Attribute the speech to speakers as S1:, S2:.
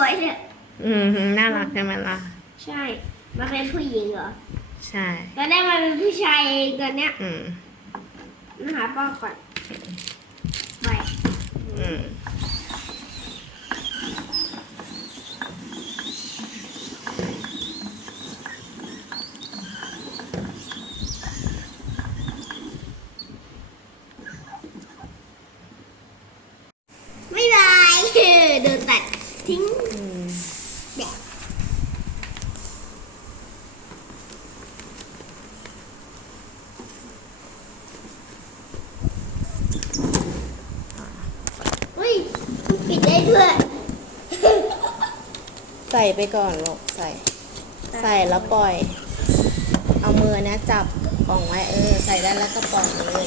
S1: วยเนี่ย
S2: อืมน่ารักใช่ไหมล่ะ
S1: ใช่ มาเป็นผู้หญิงเหรอ
S2: ใช่
S1: ตอนแรกมาเป็นผู้ชายเองตอนเนี้ย
S2: อืม
S1: มาหาป้าก่อนไป
S2: อืม
S1: ไม่บาย โดนตัด ทิ้ง
S2: อืม
S1: แดดอุ้ยปิดได้ด้วย
S2: ใส่ไปก่อนลูกใส่ ใส่แล้วปล่อย เอามือนะจับกล่องไว้เออ ใส่ได้แล้วก็ปล่อยเลย